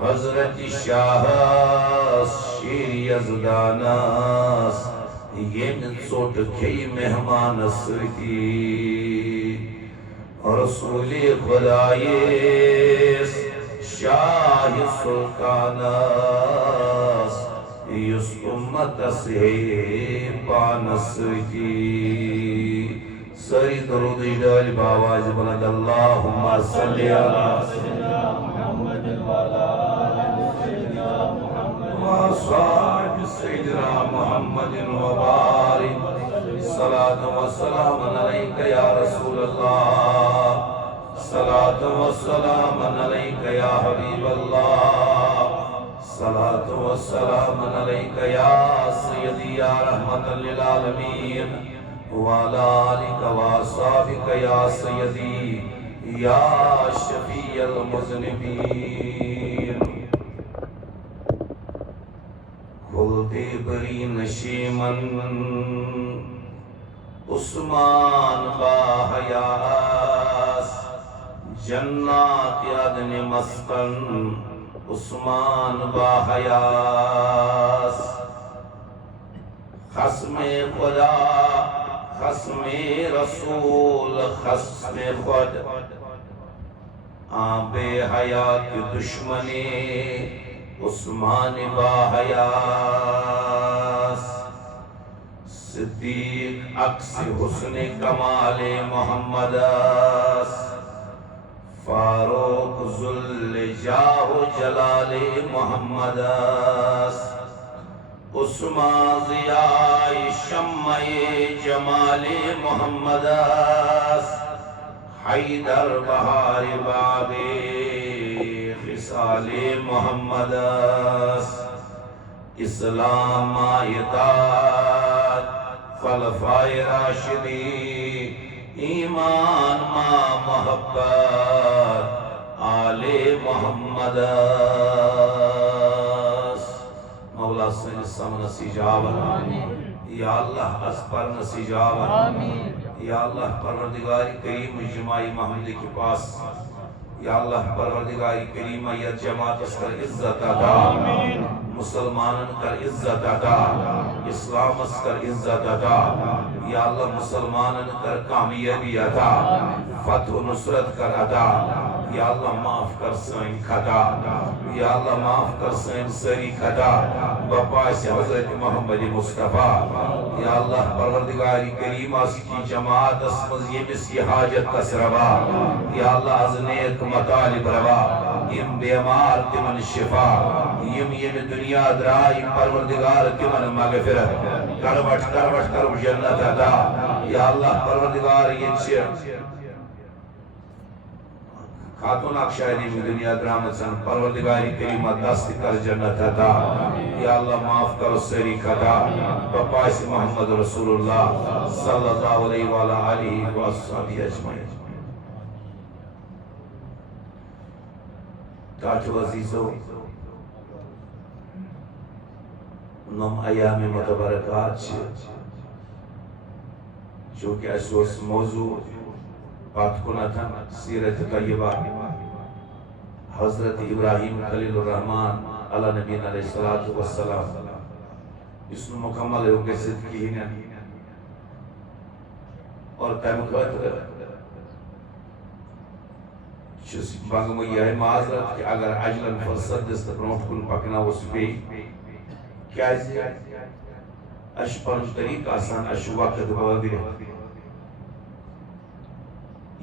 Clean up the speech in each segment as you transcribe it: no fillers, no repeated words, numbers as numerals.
حضرت شاہس شیر یزدانس یم ژوٚٹ کھیٚیہِ مہمانس سۭتی رسول خدایس شاہ سلطانس یُس اُمتس ہے پانس سۭتی سٲری درودٕچ ڈٲلۍ باواز بلند اللہم صلی علی سیدنا محمد وآصحاب سیدنا محمد وبارک صلاة و سلام علیک یا رسول اللہ صلاة و سلام علیک یا حبیب اللہ صلاة و سلام علیک یا سیدی یا رحمت للعالمین وعلى آلك وأصحابك يا سيدي يا شفيع المذنبين خلد بری نشیمن عثمان با حیاس جنات عدن مسکن عثمان با حیاس خصم خدا خصم رسول خصم خود آب حیات دشمنی عثمان با حیاس صدیق عکس حسن کمال محمد فاروق ذل جاہ جلال محمد عثمان ضیاء شمع جمال محمد حیدر بہار باب خصال محمد اسلام آیتات خلفائے راشدی ایمان ما محبت آل محمد مولا سن سمن سجابت یا اللہ اسپر نسجابت یا اللہ پروردگاری کریم جماعی محمد کے پاس یا اللہ پروردگاری کریم یا جماعت اس کر عزت عطا مسلمانن کر عزت عطا اسلام اس کر عزت عطا یا اللہ مسلمانن کر کامیابی عطا فتح و نصرت کر عطا یا اللہ معاف کر سین خطا یا اللہ معاف کر سین سری خطا بپاس حضرت محمد مصطفیٰ یا اللہ پروردگاری کریم اس کی جماعت اسمز یمس یہ حاجت کس روا یا اللہ از نیک مطالب روا یم بیمار تمن شفا یم دنیا درائی پروردگار تمن مغفرت کروٹ کرو جنت عطا یا اللہ پروردگار یہ شیر خاتون اکشائنی میں دنیا درامت سن پروردگاری کریمہ دست کر جنت عطا یا اللہ معاف کرو سری خطا بپاس محمد رسول اللہ صلی اللہ علیہ وآلہ وآلہ اجمعین تاج عزیزو نم ایام متبرکات جو کہ اسوس موضوع بات کناتن سیرت طیبہ حضرت ابراہیم خلیل الرحمن علی نبینا علیہ السلام اس نے مکمل ہو کے صدقی ہی نہیں اور تیم خطر چس بانگمو یہ معذرت کہ اگر عجلن فرصت دست برونٹ کن پکنا اس پہ کیا ہے اش پرن طریق آسان اش وقت بابر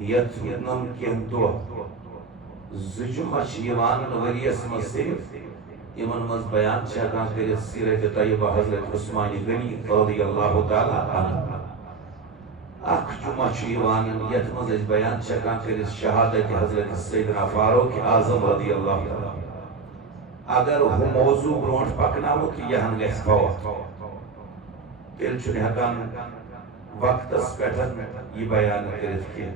یتنم کین دو زجمہ چیوان وریس مصیف ایمن مز بیان چاہتاں تیرے سیرت طیبہ حضرت عثمان غنی رضی اللہ تعالیٰ عنہ اک جمعہ چیوان یتمز اس بیان چاہتاں تیرے شہادت حضرت سیدنا فاروق اعظم رضی اللہ تعالیٰ اگر وہ موضوع برونٹ پکنا ہو کہ یہاں گیس فوت تیل چنے حقان وقت اس پیٹھن یہ بیان کرت کے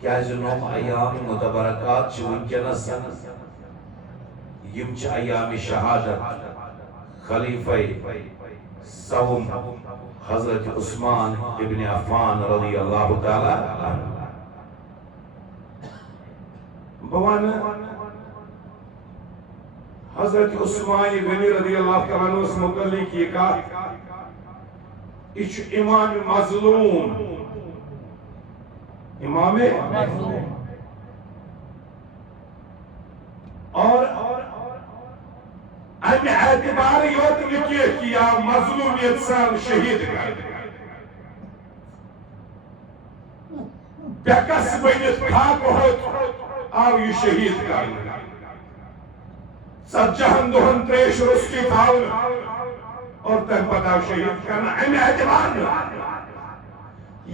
کیا جنوم ایام متبرکات چون کے نسن یم چھ ایام شہادت خلیفہ سوم حضرت عثمان ابن عفان رضی اللہ تعالی عنہ بوانا حضرت عثمان غنی رضی اللہ تعالیٰ عنہ اس متعلق یہ کہا اچھ امام مظلوم امام مظلوم اور ام اعتبار یوت لکھے کیا مظلومیت سان شہید کر بیکس بنت بھاگ بہت آو یہ شہید کر سجہن دہن تریش رسکی تھاون اور تن پتا شہید کرنا ام اعتبار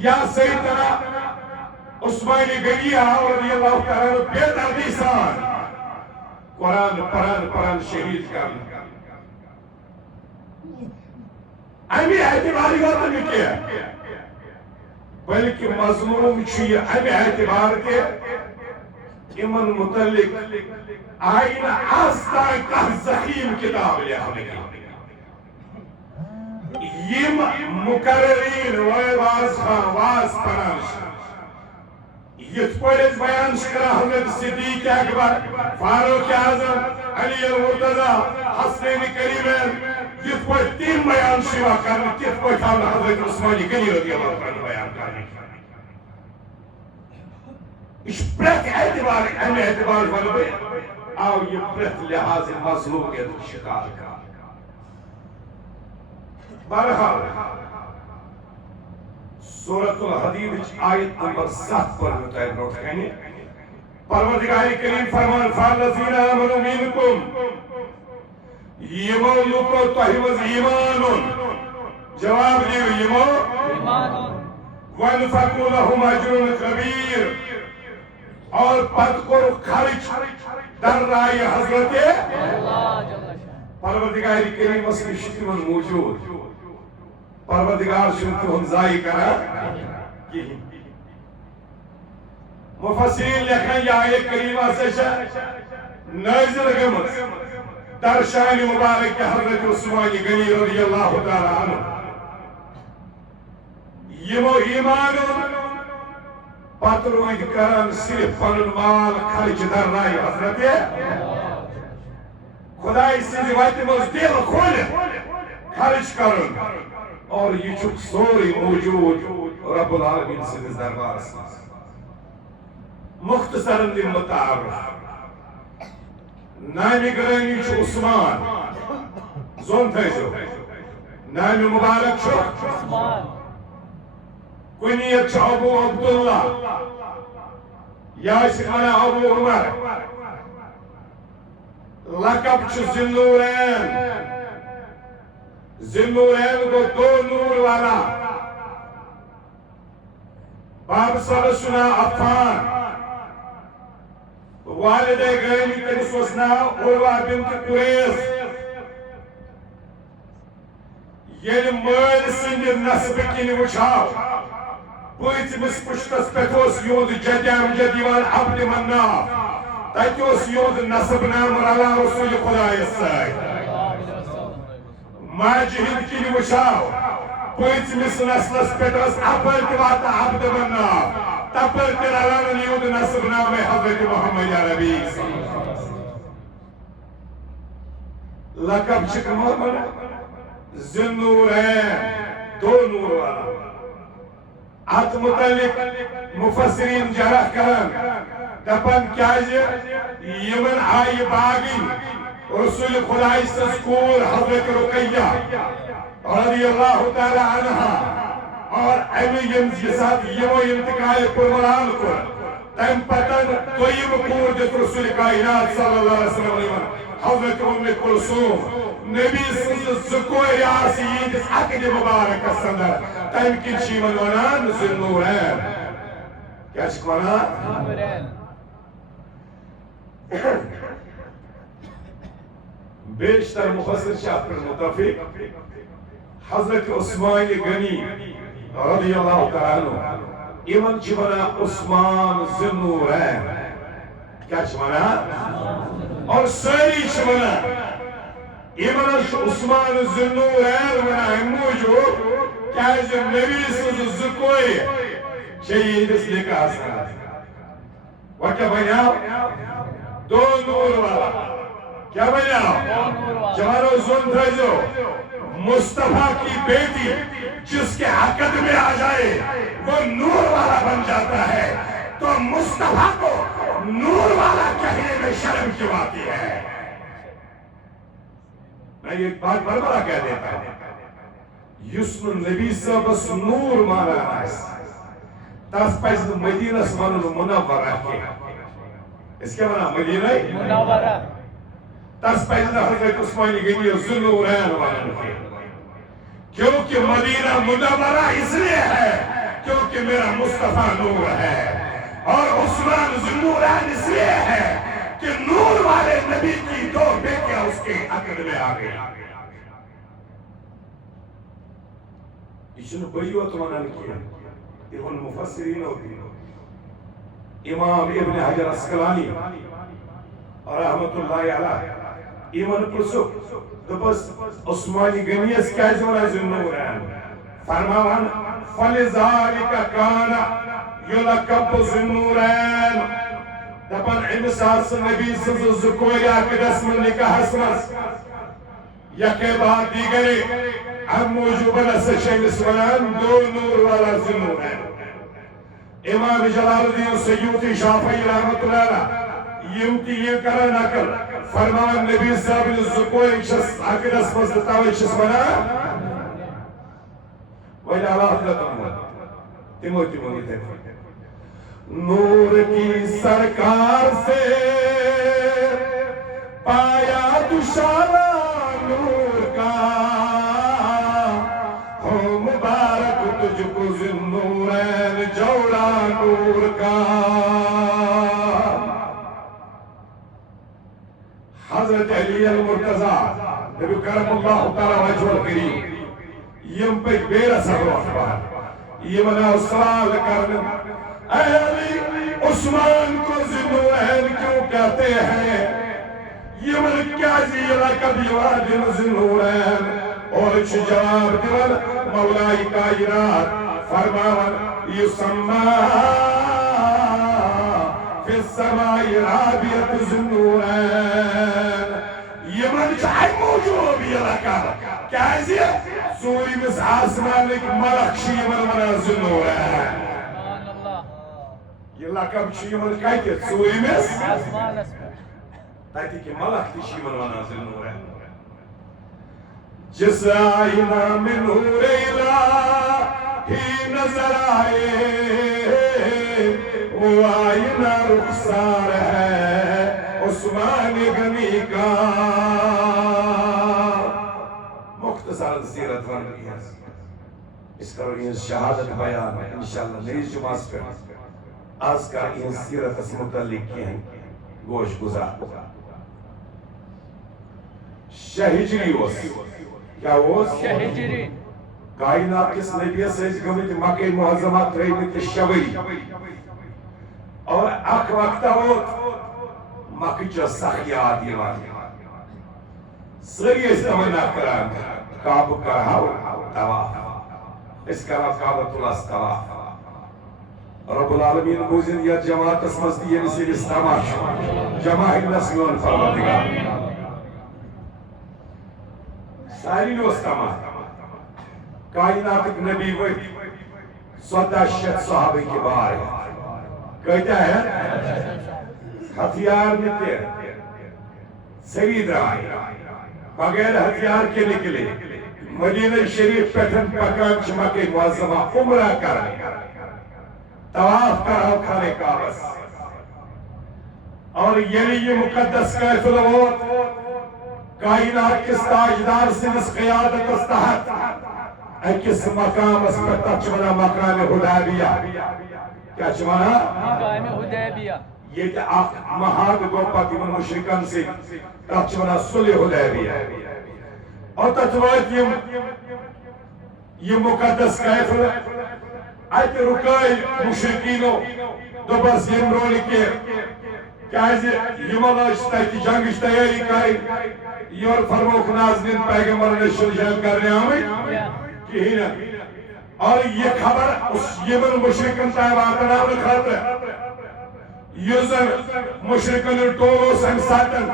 یا سیدنا عثمان غنی رضی اللہ تعالیٰ بے دردی سان قرآن پران شہید کرنا امی اعتباری ہوتا نہیں کیا بلکہ مظلوم چھوئی امی اعتبار کے امن متعلق آئین آستان کا زخیم کتاب لیا ہمیں یم مقررین واز پرانش یت پولیس بیان شکرہ حضرت صدیق اکبر فاروق اعظم علی المرتضی حسنین کریمین یت پولیس تین بیان شیوا کرنے کت پولیس حضرت عثمانی غنی رضی اللہ عنہ بیان کرنے اس پرت اعتبار اہم اعتبار والے آو یہ پرت لحاظ مظلومیت شکار کا بہرحال سورۃ الحدید آیت نمبر 7 پر متعین نوٹ کریں پروردگار کریم فرمان فالذین آمنوا منکم یمو لکو تحیوز ایمانون جواب دیو یمو وَانْفَقُوا لَهُمْ أَجْرٌ كَبِيرٌ اور پت کو خرچ در رائے حضرت پروردگار کریم اس کی شکل میں موجود پروردگار شنت ہم ضائع کرا مفسرین لکھن یا آیت کریمہ سے نازل گمت در شان مبارک حضرت عثمان غنی رضی اللہ تعالی عنہ یمو ایمانون پتروید کرن صرف پنن مال خرچ در رائے حضرت خدای سیدی وقت مز دل کھول خرچ کرن اور یہ چھک سوری موجود رب العالمین سے دربار سے مختصراً دن متعارف نامی گرانی چھو عثمان زون تھے جو نامی مبارک چھو عثمان کنیت چھو ابو عبداللہ یا شکانا ابو عمر لقب چھو ذنورین ذنورین کو دو نور والا باب سرسنا عفان والد گرمی تنس وسنا عروہ بنت قریظ یہ مال سند نسب کن وچھاو پویتمس پشتس پتوس یود جدیم جدیوان عبد مناف تیتوس یود نسب نام رلا رسول خدا یسائی ماجہد کن وچھاو پویتمس نسلس پتوس اپل تواتا عبد مناف تپل ترالان یود نسب نام حضرت محمد عربی لقب شکر محمد ذنورین دو نور والا ات متعلق مفسرین جرح کرن دپن کیاز یمن آئی باغی رسول خدای سسکول حضرت رقیہ رضی اللہ تعالی عنہ اور امی جساد یمو انتقال قربان کو تم پتن دویم کور جت رسول کائنات صلی اللہ علیہ وسلم حضرت ام کلثوم نبی سنس زکوری آسی جس عقد مبارک سندر تم کی چیمن ونان ذنورین کیا شکوانا بیشتر مفسر شاہ پر متفق حضرت عثمان غنی رضی اللہ تعالی عنہ ایمن چمنا عثمان ذنورین کیا چمنا اور ساری چمنا ایمن عثمان ذنورین ونا موجود کیاز نبی سز زکوی شہید اس لکھا سنا وکا بنیاو دو نور والا کیا بناؤ جوانو زون تھا مصطفیٰ کی بیٹی جس کے عقد میں آ جائے وہ نور والا بن جاتا ہے، تو مصطفیٰ کو نور والا کہنے میں شرم کیوں آتی ہے؟ میں یہ بات بربرا کہہ دیتا ہوں، یسن نبی صاحب نور مانا ہے تاس پیس مدینہ سمانو منورہ کے اس کے مانا مدینہ منورہ تاس پیس حضرت عثمانی گئی ذوالنورین مانا کے کیونکہ مدینہ منورہ اس لیے ہے کیونکہ میرا مصطفیٰ نور ہے، اور عثمان ذوالنورین اس لیے ہے کہ نور والے نبی کی دو بیٹیاں اس کے عقد میں آ گئی۔ اشن بیوت منن کیا ابن مفسرین ہوتی امام ابن حجر اسقلانی رحمت اللہ علیہ ایمان پرسو دبس عثمانی گنیس کیسے ونا ذوالنورین فرماوان فلذالک کانا یلقب ذوالنورین دبن امساس نبی سز زکوری عقدس من نکاح اسمس یکی بات دیگری ام موجوبا نسشنس ونان دو نور والا ذوالنورین امام جلال الدین سیوطی شافعی رحمت اللہ یم کی یہ کرا نقل فرمان نبی صاحب نے زکوری شخص عقدس مستطاوی شخص بنا وجہ اللہ ختم تیمو نہیں تھے نور کی سرکار سے پایا دشارہ نور کا ہو مبارک تجھ کو ذوالنورین جوڑا نور کا حضرت علی المرتضی نبی کرم اللہ تعالی وجہ الکریم یم پہ بیر اثر اخبار یہ منا سوال کرنے اے علی عثمان کو ذوالنورین کیوں کہتے ہیں یہ من کیا زیلہ کبھی واجن ذوالنورین اور جواب دیوان مولائی کائنات فرماوان یسمہ فی السماء رابیت ذوالنورین یہ من چاہے موجود یہ لکا کیسے سوری مس آسمان ایک ملک شیمن منا ذوالنورین یہ لقب شیمن کہتے سوری مس تاکہ کہ ملک تی شیمن منا ذوالنورین جس آئینہ میں نور الہی نظر آئے وہ آئینہ رخسار ہے عثمان غنی کا مختصر سیرت ورنی ہے اس کا یہ شہادت بیان ہے انشاءاللہ نئی جمعہ پر آج کا یہ سیرت اس متعلق کی ہیں گوش گزار شہجری وس کیا وس شہجری کائنات کس نبی سے گمت مکہ معظمہ تریمت شوری اور اک وقت ہوت مکہ جو سخیات دیوان سری اس تمنا کران کعب کرہاو تواف اس کرا کعبۃ اللہ تواف رب العالمین بوزن یا جماعت اسمستی یہ نسل استعماش جماعت نسلون فرمتگار ساری نو استعمال کائنات ایک نبی وقت 17 صحابہ کے بارے کہتا ہے ہتھیار نکلے سید رائے بغیر ہتھیار کے نکلے مدینہ شریف پیٹھن پکان چمکے معظمہ عمرہ کرنے طواف کرو کھانے کعبہ اور یہ مقدس کیف الوت کائنات کس تاجدار سے اس قیادت استحت کس مقام اس پر تچمنا مقام حدیبیہ کیا چمنا مقام حدیبیہ یہ کہ آخ مہاد گوپاتی من مشرکان سے تچمنا صلح حدیبیہ اور تچوائیت یہ مقدس کیف آیت رکائی مشرکینوں دو بس یہ امرولی کے کیازِ یہ ملاشتہ کی جنگش تیاری کاری یہ اور فرموک نازنین پیغمبر نے شرجان کرنے آمد کہ اور یہ خبر اس یمن مشرکن طیبات نام خط ہے یوزن مشرکن ٹولو سم ساتن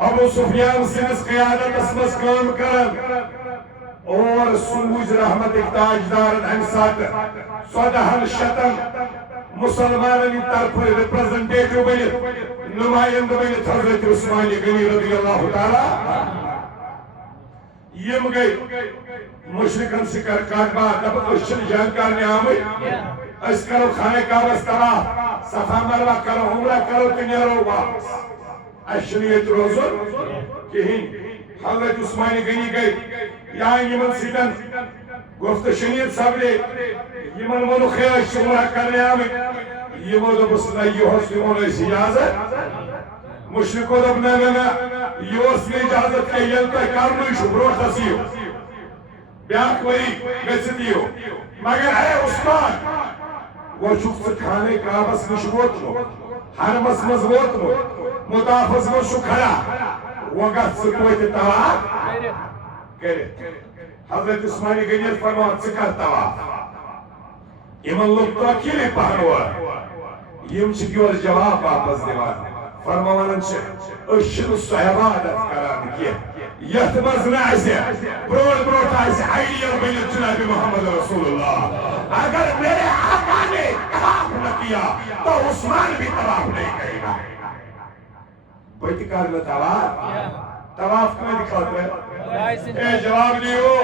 ابو سفیان سنس قیادت اسمس کام کرن اور سوج رحمت تاجدار ام ساتن 14 شتن مسلمانن طرف ریپرزنٹیٹو بنت نمائندہ بنت حضرت عثمان غنی رضی اللہ تعالی یم گئی مشرکن سے کر کاٹبا دب اشن جان کرنے آمد اس کرو خانہ کعبہ تباہ صفا مروہ کرو عمرہ کرو تنیرو واپس اشنیت روزن کہیں حضرت عثمان غنی گئی یہاں یمن سیدن گفت شنیت سبلے یمن ونو خیش عمرہ کرنے آمد یمن دو بسنا یوحس یمن اس اجازت مشرکو دب نا یوحس نے اجازت کے یلتا کارنوی شبروٹ تسیو بیاک وری گسدیو مگر اے عثمان وہ چوک کھانے کعبس نش ووتمو حرمس مز ووتمو مدافظ مز شو کھڑا وہ گھت سے کوئی طواف کرے حضرت عثمان غنی فرمان سے کر طواف یمن لوگ تو اکیلے پہنوا یم چھ کیور جواب واپس دیوان فرماوان چھ اشن صحبادت کران کی یت مز ناسے بروٹ آسے آئیڈیل بنت جناب محمد رسول اللہ اگر میرے آقا نے طواف نہ کیا تو عثمان بھی طواف نہیں کرے گا بیت کرنا طواف کمیں دکھاتے ہیں اے جواب دیو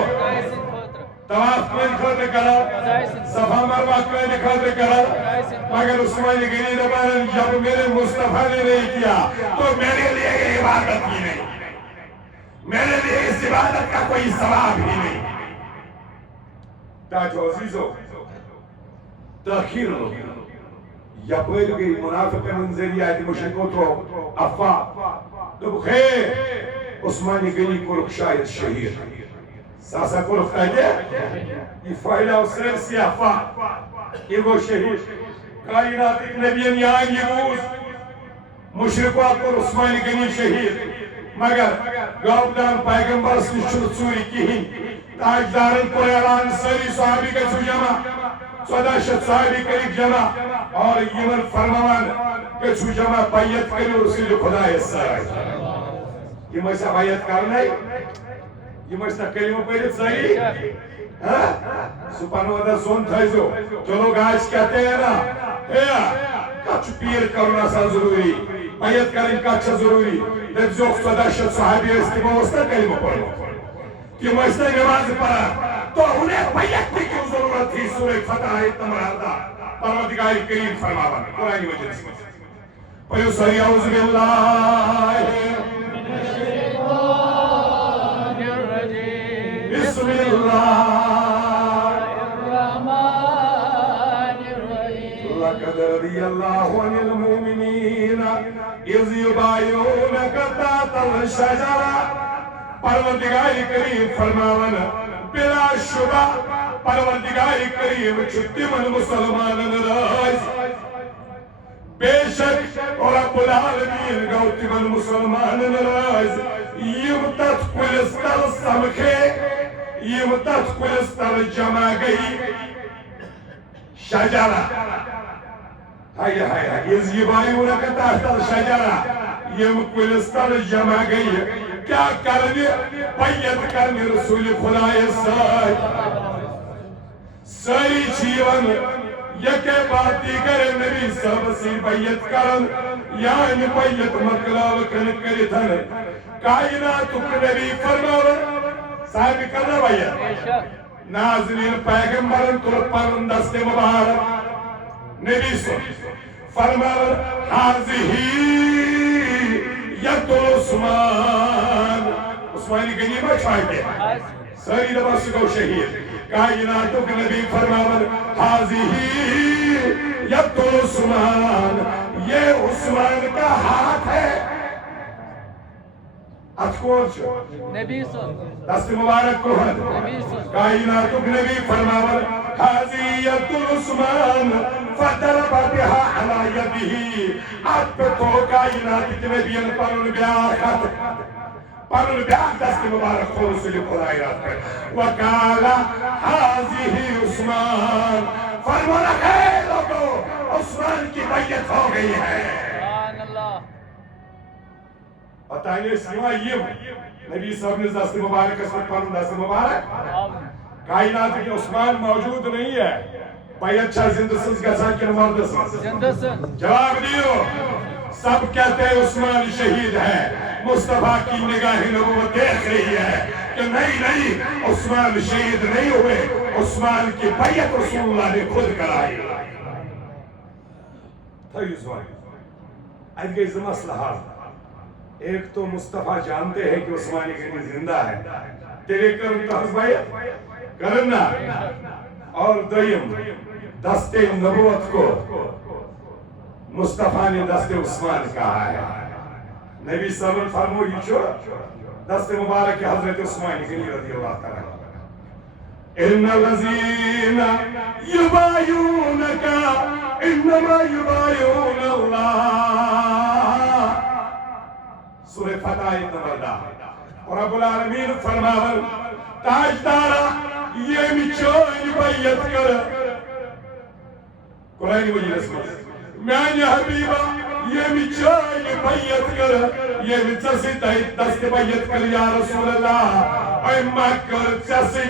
طواف کمیں دکھاتے کرا صفا مروہ کمیں دکھاتے کرا مگر عثمان غنی دبارن جب میرے مصطفیٰ نے نہیں کیا تو میرے لیے یہ عبادت ہی نہیں میرے لیے اس عبادت کا کوئی ثواب ہی نہیں تاجو عزیزو تاخیر لو یا پہل گئی منافق منظری آیت مشرکو تو افا تو خیر عثمان غنی کو رخ شاید شہیر ساسا کو رخ تاجے یہ فائلہ اسرم سی افا یہ وہ شہیر کائنات ایک نبیان یہاں یہ روز مشرکو کو عثمان غنی شہیر مگر گاؤدان پیغمبر سنشر سوری کی تاجدارن کو اعلان سری صحابی کا سو جمع 14 صحابی کا جمع اور یمن فرمان کہ سو جمع بیعت کرو رسول خدا سرائی یہ مجھے بیعت کرنا ہے یہ مجھے کلمہ پہلے صحیح سبحانہ وتعالی سون تھائزو جو لوگ آج کہتے ہیں نا کچھ پیر کرنا سا ضروری بیعت کریں کچھ ضروری جب جو 14 صحابی استعمال ہوتا کلمہ پڑھو کہ مجھے نماز پڑھا تو انہیں بیعت کی کیوں ضرورت تھی سورہ فتح اتمرادہ پروردگار کریم فرماوا قرآن مجید سے پڑھو سری اعوذ باللہ بسم اللہ لقد رضي الله عن المؤمنين إذ يبايعونك تحت الشجرة پروردگار کریم فرماونا بلا شبہ پروردگار کریم چھتی من مسلمان راز بے شک رب العالمین گوتی من مسلمان راز یمتت کلستر سمکھے یمتت کلستر جمع گئی شجرہ ہائے ہائے ہائے از یبایونک تحت الشجرہ یم کلستر جمع گئی کیا کرنے بیعت کرنے رسول خدا ساری چیون یکے باتی کرے نبی صاحب سی بیعت کرن یعنی بیعت مکلاو کن کری تھن کائنات نبی فرماون صاحب کرنا بیعت ناظرین پیغمبرن طور پر دست مبارک نبی صاحب فرماون حاضی ید عثمان عثمانی غنیمہ چھائے ساری دبا سکو شہید کائناتوں کے نبی فرماون حاضی ید عثمان یہ عثمان کا ہاتھ ہے اتکور چھو نبی صلی دست مبارک کو ہے کائناتوں کے نبی فرماون حاضی ید عثمان فضرب بها على يده اتو کائنات کے نبی پرن بیاخت پرن بیاخ دست مبارک کو رسول خدا ایراد کر وقال حاضی عثمان فرمانا ہے لوگو عثمان کی بیعت ہو گئی ہے بتائیے سوا یم نبی صاحب نے دست مبارک اس پر پڑھن دست مبارک کائنات کی عثمان موجود نہیں ہے بیعت چھا زندہ سنس گسان کن مرد سنس جواب دیو سب کہتے ہیں عثمان شہید ہے مصطفیٰ کی نگاہ نبوت دیکھ رہی ہے کہ نہیں عثمان شہید نہیں ہوئے عثمان کی بیعت رسول اللہ نے خود کرائی تھا عثمان آج گئی سے مسئلہ ایک تو مصطفیٰ جانتے ہیں کہ عثمان غنی زندہ ہے تیرے کرم تحس بیعت کرنا اور دویم دست نبوت کو مصطفیٰ نے دست عثمان کہا ہے نبی صلی اللہ علیہ وسلم فرموئی چھو دست مبارک حضرت عثمان غنی رضی اللہ تعالیٰ ان الذین یبایونک انما یبایون اللہ سورہ فتح نمبردہ اور رب العالمین فرماول تاجدارا یہ مچوئی بیعت کر قرآن مجلس میانی حبیبہ یہ مچوئی بیعت کر یہ مچسی تحید دست بیعت کر یا رسول اللہ اے مکر چسی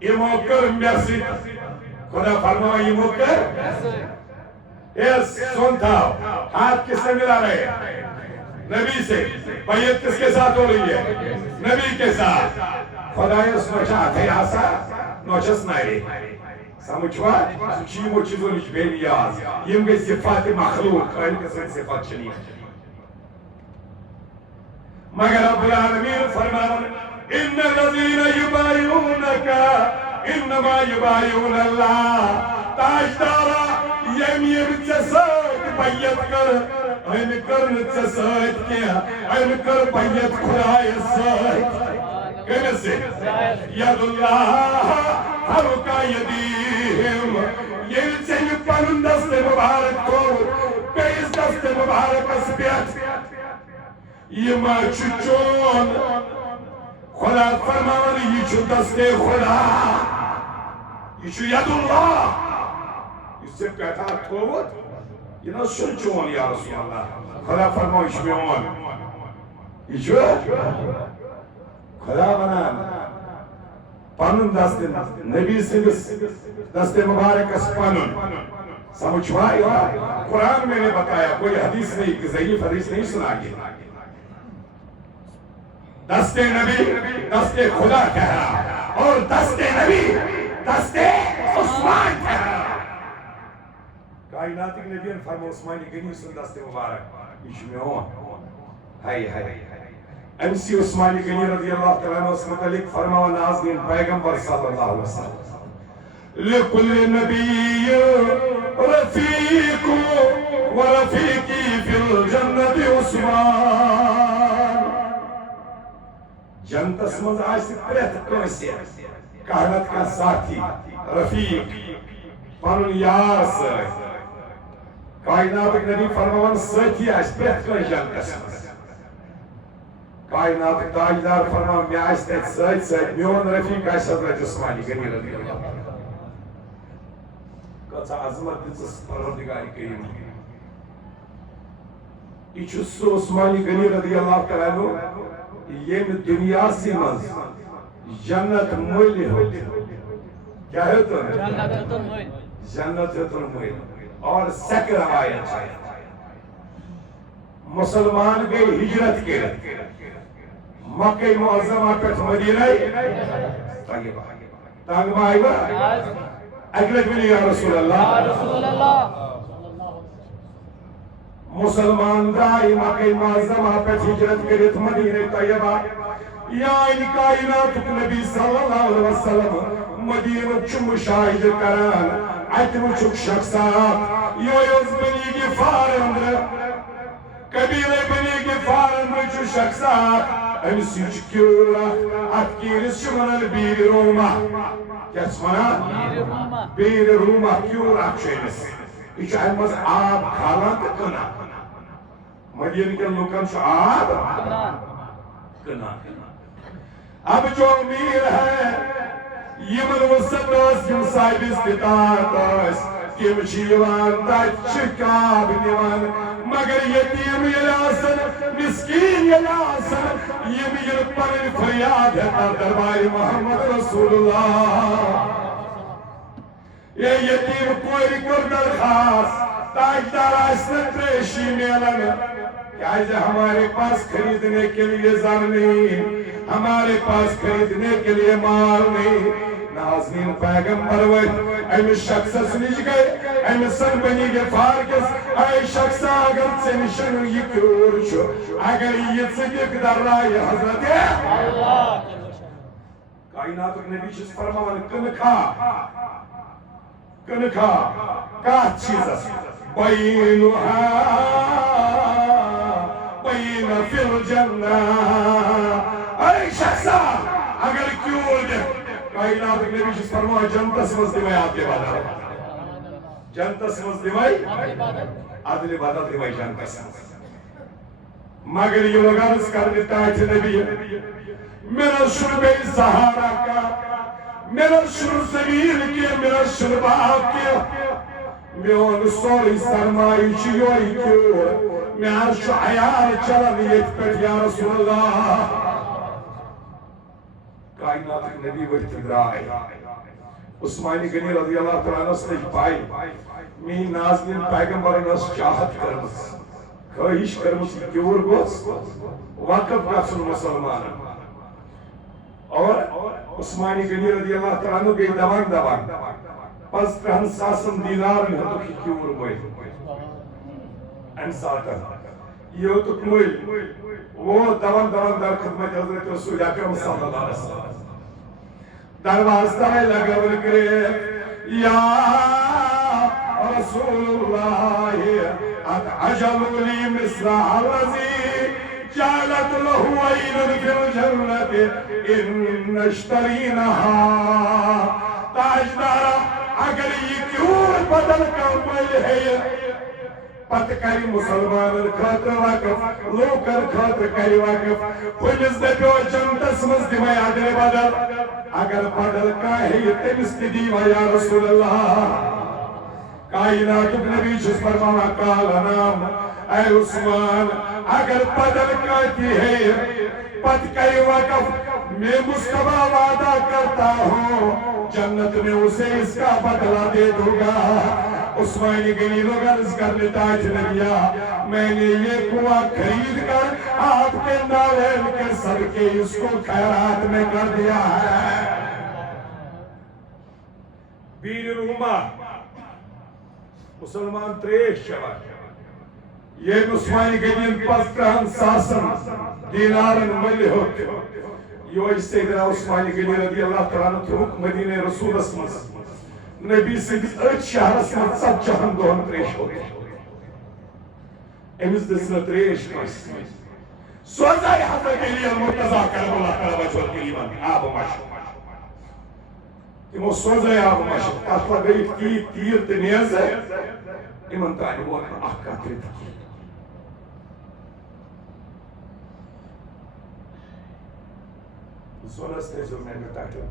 ایمو کر میسی خدا فرماؤ ایمو کر ایس سنتاؤ ہاتھ کس سے ملا رہے نبی سے بیعت کس کے ساتھ ہو رہی ہے نبی کے ساتھ خدایس نوچا تھے آسا نوچس نائے سمجھوا چیمو چیزوں نش بے نیاز یم گئی صفات مخلوق خیلی قسم صفات شنیف مگر رب العالمین فرمان ان الذین یبایونکا انما یبایون اللہ تاجدارا یم چسات بیعت کر این کرن چسات کیا این کر بیعت خدای سات کہنے سے ید اللہ حرکا یدیم یہ چاہیے پرن دست مبارک کو بیس دست مبارک اس بیعت یہ ماں چچون خدا فرماولی یہ چھو دست خدا یہ چھو ید اللہ اس سے کہتا توت یہ نا سن چون یا رسول اللہ خدا فرماو اس میں آن یہ چھو خدا بنا پانن دست نبی سنگس دست مبارک اس پانن سمجھوائی قرآن میں نے بتایا کوئی حدیث نہیں ضعیف حدیث نہیں سنا گیا دست نبی دست خدا کہہ رہا اور دست نبی دست عثمان کہہ رہا کائنات کے نبی فرما عثمانی غنی سن دست مبارک اس میں ہوں ہائی امسی عثمانی غنی رضی اللہ تعالیٰ عنہ اس متعلق فرما و نازمین پیغمبر صلی اللہ علیہ وسلم لکل نبی رفیق و رفیقی فی الجنت عثمان جنت اسمز آئیسی پریت کنسی کہنت کا ساتھی رفیق پانون یار سر کائنات کے نبی فرمان ساتھی آئیسی پریت کنسی جنت اسمز کائنات تاجدار فرمان میں آئیس تیت ساتھ میون رفیق آئیس حضرت عثمانی غنی رضی اللہ کچھ عظمت دلچس پروردگاری کریم یہ چھس عثمانی غنی رضی اللہ تعالیٰ عنہ یہ دنیا سی منز جنت مولی ہوتی کیا ہے تو جنت ہے تو مولی اور سکر آیت ہے مسلمان گئی ہجرت کے مکہ معظمہ پہ مدینہ تانگ آئی با اگلت ملی یا رسول اللہ مسلمان دائی مکہ معظمہ پہ ہجرت کے مدینہ طیبہ یا ان کائنات نبی صلی اللہ علیہ وسلم مدینہ چو مشاہد کران اتنو چک شخصات یوز بنی کی فارندر قبیل بنی کی فارندر چو شخصات امسی چکیورا اتکیرس شمنال بیر روما کیا اسمنا بیر روما کیورا چینس یہ احمد آب کھالان کنا مدین کے لوکن شو آب کنا اب جو امیر ہے یہ من وسط اس یم صاحب استطاعت اس تم چیوان تچکاب نیوان مگر یتیم یلاسن مسکین یلاسن یہ پر فریاد ہے دربار محمد رسول اللہ یہ یتیم کوئی کر درخواست تاجدار آسن تریشی میلن کہ ہمارے پاس خریدنے کے لیے زر نہیں ہمارے پاس خریدنے کے لیے مال نہیں ناظرین پیغمبر وقت ایم شخص سنیج گئے ایم سن بنی غفار کس اے شخص اگر سنشن یہ کیور چھو اگر یہ صدیق در رائے حضرت کائنات نبی چیز فرمان کنکھا کا چیز بینوها بین فی الجنہ اے شخصا اگر کیور دے کائنات نبی چیز فرمان جنت سمز دیوائی آدھے بادر جنت سمز دیوائی آدھے بادر دیوائی جنت سمز مگر یہ لوگ عرض کر دیتا ہے نبی میرا شرب سہارا کا میرا شرب زمین کے میرا شرب آپ کے میون سوری سرمائی چیوئی کیور میں عرش عیار چلنیت پر یا رسول اللہ کائنات نبی وقت درائے عثمانی غنی رضی اللہ تعالیٰ نے پائی میں نازنین پیغمبر نے چاہت کرمس خواہش کرمس کیور گوس واقف گسن مسلمان اور عثمانی غنی رضی اللہ تعالیٰ نے گئی دوان پس ترہن ساسن دینار میں ہتو کی کیور موئی انساتا یہ ہتو کموئی وہ دوان در خدمت حضرت رسول اکرم صلی اللہ علیہ وسلم در واسطہ لگا بلکرے یا رسول اللہ اد عجلو لی مصرح الرزی جعلت له عین فی الجنت ان اشترینہا تاجدارا اگر یہ کیور بدل کا مل ہے پت کری مسلمان خاطر واقف لوکر خاطر کری واقف پولیس دپیو جنتس مز دیوائی آدھے بدل اگر بدل کا ہے یہ تمس دیوا یا رسول اللہ کائنات نبی جس فرمانا کالا نام اے عثمان اگر بدل کہتی ہے پت کئی وقف میں مصطفیٰ وعدہ کرتا ہوں جنت میں اسے اس کا بدلہ دے دوں گا عثمانی غنی لوگ عرض کر لیتا ہے میں نے یہ کنواں خرید کر آپ کے نالین کے صدقے اس کو خیرات میں کر دیا ہے بیر روما مسلمان تریش شوار یہ عثمانی غنی پس ترہن ساسن دینارن ملی ہوتے یہ اس سے ادھر عثمانی غنی رضی اللہ تعالیٰ تھوک مدینہ رسول اسمس نبی سے اچھ شہر اسمت سب جہن دوہن تریش ہوتے امس دسنا تریش مس سوزائی حضرت علی المرتضی کرم اللہ تعالیٰ بچوت کے لیے آب و مشک تمو سوزائی آب و مشک تاثلہ گئی تیر تنیز ہے امن تانی وہ احکا تریتا سونا ستیزو میں متاکل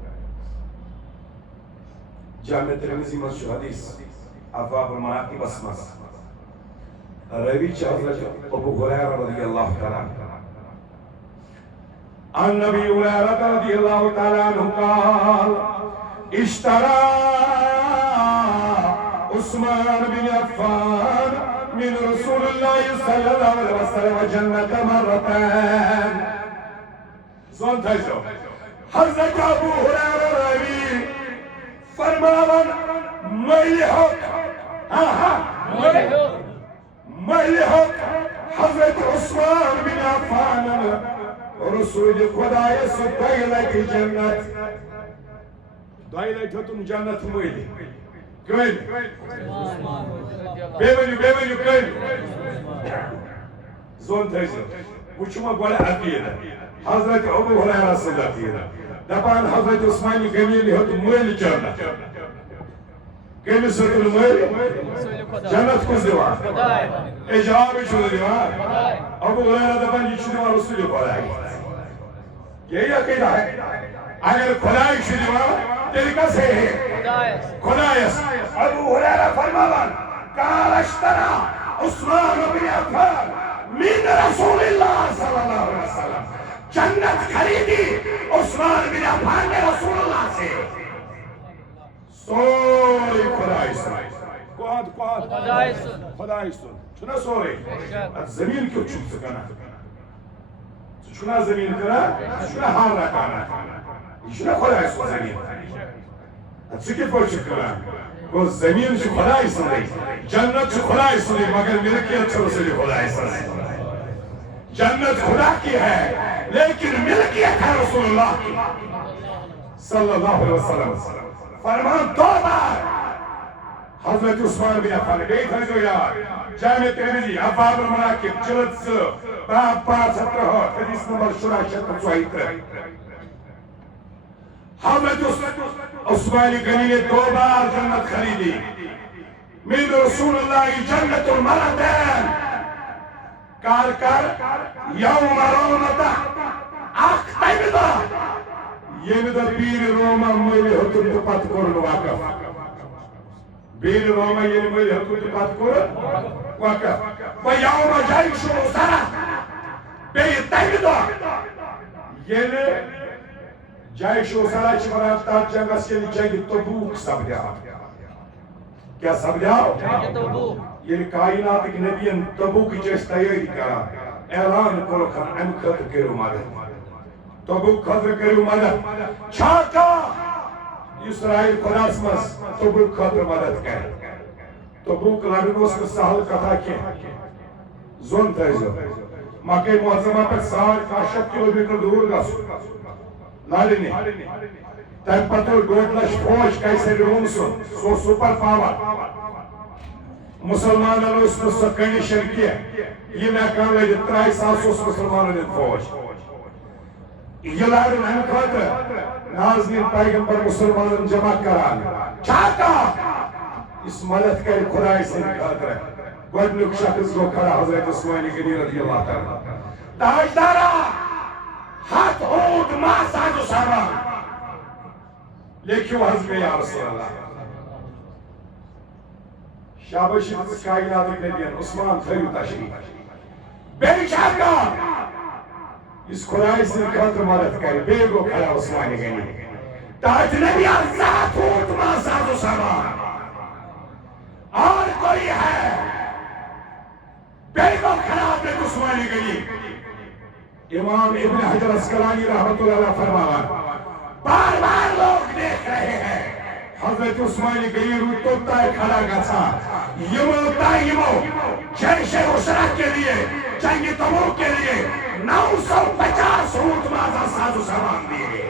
جامع ترمیزی مسجد حدیث افواب المناقب اسمس روی حضرت ابو ہریرہ رضی اللہ تعالیٰ عن نبی ہریرہ رضی اللہ تعالیٰ عنہ قال اشترى عثمان بن عفان من رسول اللہ صلی اللہ علیہ وسلم جنت مرتين زون تھائیسو حضرت ابو ہریرہ روی فرماون مہلی حق حضرت عثمان بن عفان رسول خدای سے دائلہ جنت دائلہ تم جنت مہلی کل بے وجو کل زون تھائیسو وچما گوڑا عقیدہ حضرت ابو ہریرہ صلی عقیدہ دپان حضرت عثمانی غنی لہت مہلی جنت کمی سرکل مہلی جنت کس دیوان اجابی چھو دیوان ابو ہریرہ دپان یہ چھو دیوان رسول خدای یہی عقیدہ ہے اگر خدای چھو دیوان تیری کس ہے خدایس ابو ہریرہ فرماوان قال اشترى عثمان بن عفان من رسول اللہ صلی اللہ علیہ وسلم جنت خریدی عثمان بن عفان نے رسول اللہ سے سوری خدای سن خدای سن چھنا سوری زمین کیوں چھپ سکنا چھنا زمین کرا چھنا حال رکھانا یہ چھنا خدای سن زمین چکے پوچھ کرا وہ زمین چھو خدای سن جنت چھو خدای سن مگر ملکیت چھو رسول خدای سن جنت خدا کی ہے لیکن ملکیت ہے رسول اللہ کی صلی اللہ علیہ وسلم فرمان دو بار حضرت عثمان بن عفان بیت ہے جو یار جامع ترمذی ابواب المناقب جلد سے باب 517 حدیث نمبر 1674 حضرت عثمان غنی نے دو بار جنت خریدی من رسول اللہ جنت المرتين کار یوم رومتا اختیبدا یہ دا بیر روما میلی حتم تو پت کرن واقف بیر روما یہ میلی حتم تو پت کرن واقف و یوم جائش سرا بیتیبدا یہ جائش سرا چمران تا جنگس کے جنگ تبوک سبدیا کیا سبدیا یہ کائنات کی نبیان تبوک چیز تیاری کرا اعلان کرو کھن ام خطر کرو مدد تبوک خطر کرو مدد چھاکا اسرائیل خلاص مس تبوک خطر مدد کر تبوک لڑنوس میں سہل کتھا کیا زون تیزو مکہ معظمہ پر 60 کلومیٹر دور گا لڑنی تیم پتر 2 لچھ فوج کیسے روم سو سپر پاور مسلمانوں نے اس میں سو کنڈیشن کیا یہ میں کہاں لے 3 سال سے اس مسلمانوں نے فوج یہ لڑن ہم خاطر نازنین پیغمبر مسلمانوں جمع کرانا چاہتا اس مدد کرے خدای سے خاطر گوڑنک شخص کو کھڑا حضرت عثمان غنی رضی اللہ تعالیٰ تاجدارا ہاتھ اونٹ ماں ساجو سامان لیکن حضرت یا رسول اللہ شابشی کائنات نبیان عثمان تھیو تشریف بے شاکا اس خدای سے خاطر مدد کرے بے گو کھڑا عثمان غنی تاج نبیان ذات اونٹ ماں ساجو سامان اور کوئی ہے بے گو کھڑا اپنے عثمان غنی امام ابن حجر اسقلانی رحمت اللہ علیہ فرماوان بار بار لوگ دیکھ رہے ہیں حضرت عثمان غنی روتوتا ہے کھڑا گھا یمو جیش عسرہ کے لیے جنگ تبوک کے لیے 950 اونٹ مازا ساز و سامان دیے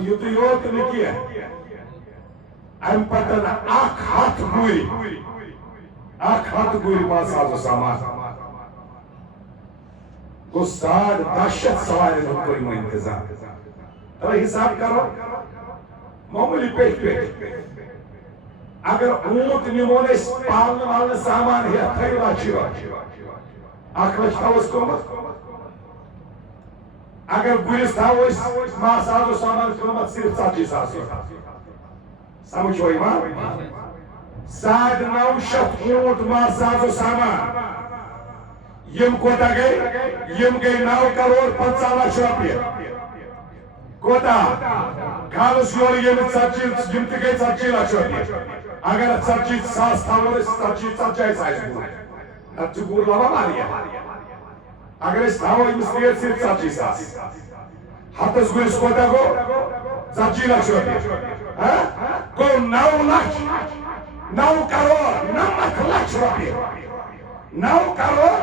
یہ تو یوت لکھی ہے ام پتن آکھ ہاتھ گوئی ماز ساز و سامان وہ 10 سوائے نے کوئی مو انتظام تو حساب کرو معمولی پیٹ اگر اونٹ نمون اس پالنے والنے سامان ہے تھائی لاچی اکھ لچ تھا اس کو اگر گولیس تھا اس ماں ساز و سامان قیمت صرف 40,000 سمجھ ہوئی ماں 950 اونٹ ماں ساز و سامان یم کوتا گئی یم گئی 9 کروڑ 50 لاکھ روپیہ کوتا کالس یور یم ژتجی یم تہ گئی 40 لاکھ روپیہ اگر 40,000 تھاو اس 40 سائز گور نت گور لوا ماریا اگر اس تھاو امس ریٹ صرف 40,000 ہتس گورس کوتا گو 40 لاکھ روپیہ گو 9 لاکھ 9 کروڑ 90 لاکھ روپیہ 9 کروڑ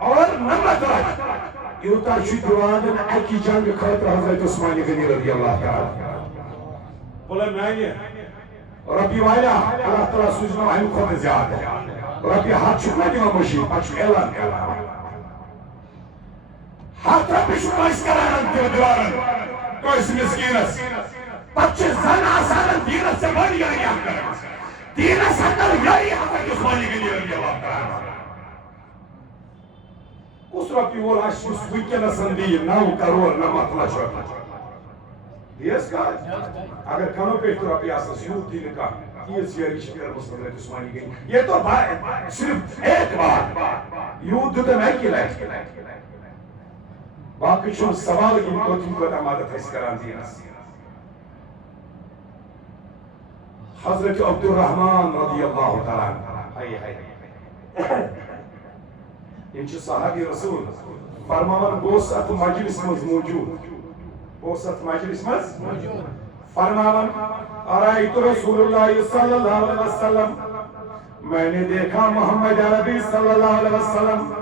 اور 90 لاکھ یوتا چھ دیوان اکی جنگ خاطر حضرت عثمان غنی رضی اللہ تعالی بولا میں ربی والا اللہ تعالی سوزنو ہم خود زیادہ ربی ہاتھ چھکنا دیما مشید پچھ اعلان کرنا ہاتھ ربی شکا اس کرانن دیو دیوارن تو اس مسکینس پچھ زن آسانن دینت سے بڑی گئی آپ کرنا دینت سے اندر یہی حضرت عثمان غنی رضی اللہ تعالی اس ربی وہ راشی اس ویکن سندی 9 کروڑ 90 لاکھ دیس کا اگر کنو پہ تو ربی آسا سیوت دی نکا یہ زیاری شکر مسلم عثمانی گئی یہ تو صرف ایک بار یود دیتا میں کی لائٹ باقی چون سوال کی تو تم کو مدد اس کران دینا حضرت عبد الرحمن رضی اللہ تعالیٰ انچہ صحابی رسول فرماون بوس ات مجلس مز موجود بوس ات مجلس مز فرماون ارائیت رسول اللہ صلی اللہ علیہ وسلم میں نے دیکھا محمد عربی صلی اللہ علیہ وسلم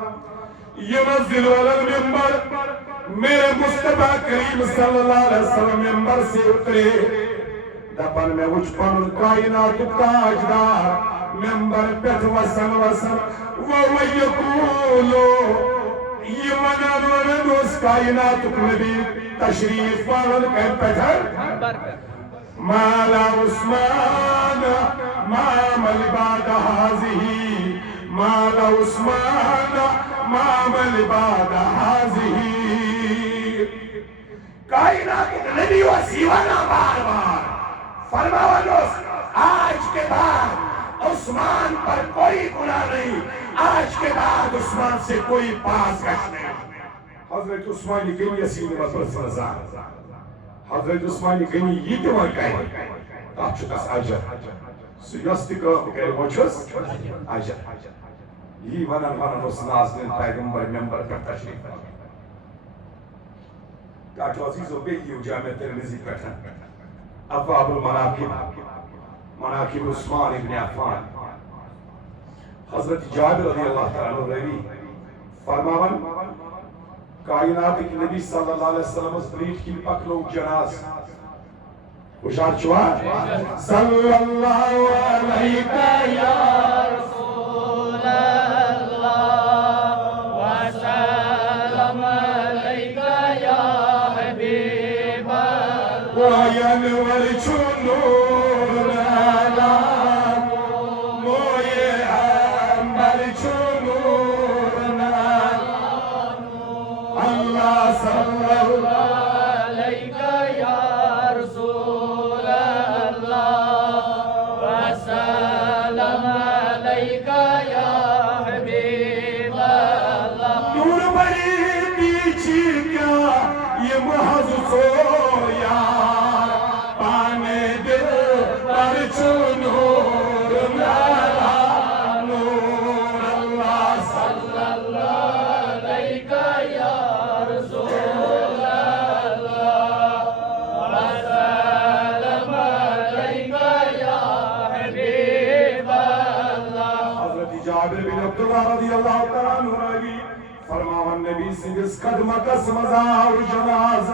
ینزل علی المنبر میرے مصطفیٰ کریم صلی اللہ علیہ وسلم منبر سے اترے دپن میں وچ پنن کائنات تاجدار منبر پہ وسن وسن وہ یقولو یہ ونان اس کائنات نبی تشریف پانن کہیں پتھر مالا عثمان مامل بعد حاضی مالا عثمان مامل بعد حاضی کائنات نبی وسیوانا بار بار فرماوانوس آج کے بعد عثمان پر کوئی گناہ نہیں آج کے بعد عثمان سے کوئی پاس گشت نہیں حضرت عثمانی گنی اسیلی مطلب سنزار حضرت عثمانی گنی یہ تیوان کہیں آپ چکس آجر سیاستی کا کہہ موچس آجر یہ ونان اس نازنین پیغمبر ممبر پر تشریف کاٹو عزیز و بیگیو جامع ترمیزی پٹھن افواب المناقب مناقب عثمان ابن عفان حضرت جابر رضی اللہ تعالیٰ روی فرماون کائنات کی نبی صلی اللہ علیہ وسلم اس بریٹ کی پکلو جناز خوشار چوا صلی اللہ علیہ یا رسول اللہ وسلم علیہ یا حبیب اللہ وینور چنور علام موئے عمر چنور علام اللہ صلی اللہ علیہ یا رسول اللہ وسلم علیہ یا حبیب اللہ نور بری پیچھی کیا یہ محض سویا پانے دل پر چنور مالا نور اللہ صلی اللہ علیہ یا رسول اللہ وسلم علیہ یا حبیب اللہ حضرت جابر بن عبداللہ رضی اللہ تعالیٰ عنہ فرماون نبی سنگس قدمت اسمزاو جناز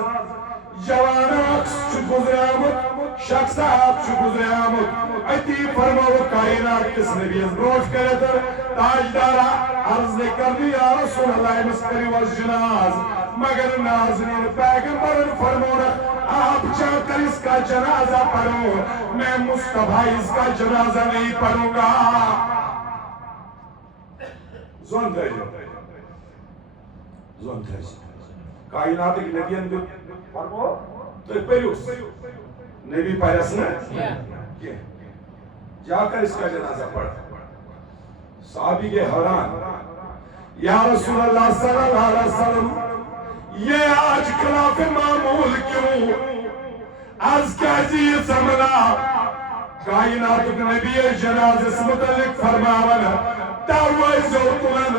جوان اکس چو گزرے آمد شخص آپ چو گزرے آمد ایتی فرماو کائنات کس نبی از بروٹ کرے تر تاجدارا عرض نے کر دی یا رسول اللہ مستری واز جناز مگر ناظرین پیغمبر فرمونا آپ چاہتر اس کا جنازہ پڑھو میں مصطفیٰ اس کا جنازہ نہیں پڑھوں گا زون دے جو زون تھیس کائنات کی نبی اندر فرمو تو پیوس نبی پیرس نے جا کر اس کا جنازہ پڑھ صحابی کے حیران یا رسول اللہ صلی اللہ علیہ وسلم یہ آج خلاف معمول کیوں آج کیا عزیز سمنا کائنات کی نبی جنازہ سے متعلق فرماونا تاوی زوتلن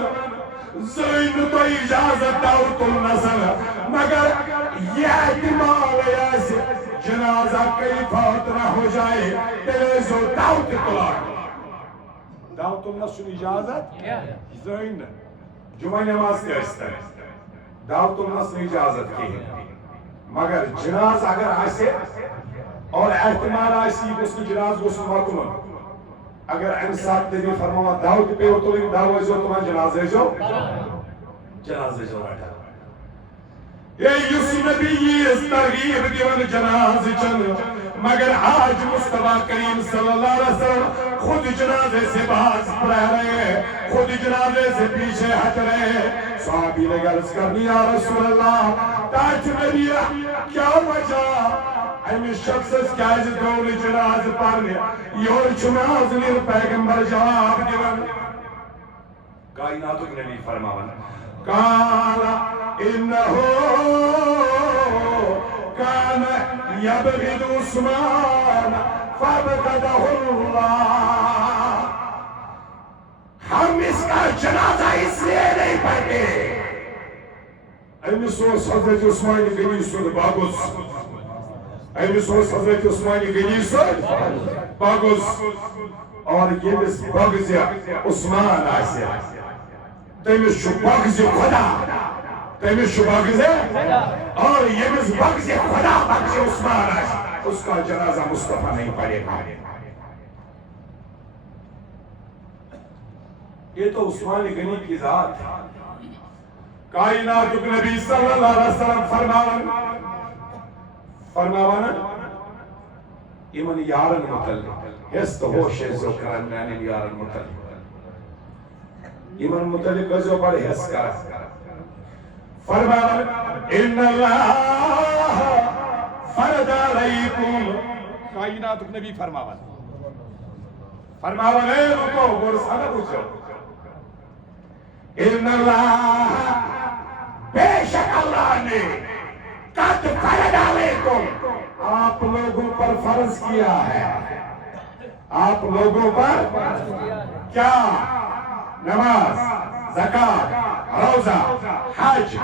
زین تو اجازت داوت النسل مگر یہ احتمال ایسے جنازہ کئی فوت نہ ہو جائے تلیزو داوت طلاق داوت النسل اجازت زین جمعہ نماز کے اس طرح داوت النسل اجازت کی ہے مگر جناز اگر آئے اور احتمال آئے اس کی جناز غسل مکمل اگر انسان نبی فرماوا داوت پہ اتریں دعوی جو تمہیں جنازے جو بیٹھا اے یوسف نبی یہ اس ترغیب دیون جنازے چل مگر آج مصطفیٰ کریم صلی اللہ علیہ وسلم خود جنازے سے باز رہ رہے ہیں خود جنازے سے پیچھے ہٹ رہے ہیں صحابی نے عرض کر دیا رسول اللہ تاج نبی کیا وجہ امی شخص کیاز دول جناز پارنے یور چناز نیر پیغمبر جواب دیوان کائنات کے نبی فرماون قال انہو کان یبغض عثمان فابغضہ اللہ ہم اس کا جنازہ اس لیے نہیں پڑھتے امی سوز حضرت عثمان غنی سن باغوس امی سوز حضرت عثمان غنی سن باغوس اور یمس بغض عثمان آسے تمس چھ بغض خدا تمس چھ بغض اور یمس بغض خدا بغض عثمان آسے اس کا جنازہ مصطفیٰ نہیں پڑھے گا یہ تو عثمان غنی کی ذات ہے کائنات کے نبی صلی اللہ علیہ وسلم فرماوانا ایمن یارن متعلق ہست ہوش ایزو کرن میں یارن متعلق ایمن متعلق ازو بڑھ ہست کرن فرماوانا ان اللہ فرد علیکم کائنات کے نبی فرماوانا اے رکو گرسانہ پوچھو ان اللہ بے شک اللہ نے قد فرض علیکم آپ لوگوں پر فرض کیا ہے آپ لوگوں پر کیا نماز زکات روزہ حج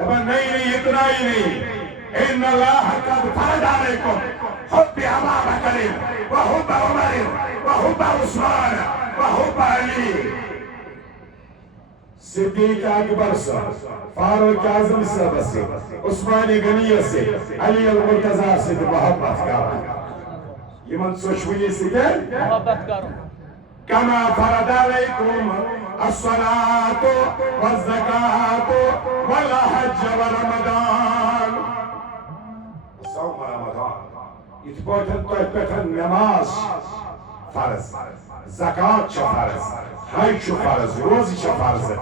نہیں اتنا ہی نہیں ان اللہ قد فرض علیکم حب ابا بکر وحب عمر وحب عثمان وحب علی صدیق اکبر سے فاروق اعظم سے عثمان غنی سے علی المرتضی سے محبت کرو یہ منصوشوی سے محبت کرو کما فرض علیکم الصلاۃ والزکاۃ والحج ورمضان صوم رمضان یہ پٹھن نماز فرض زکات فرض حج فرض روزی فرض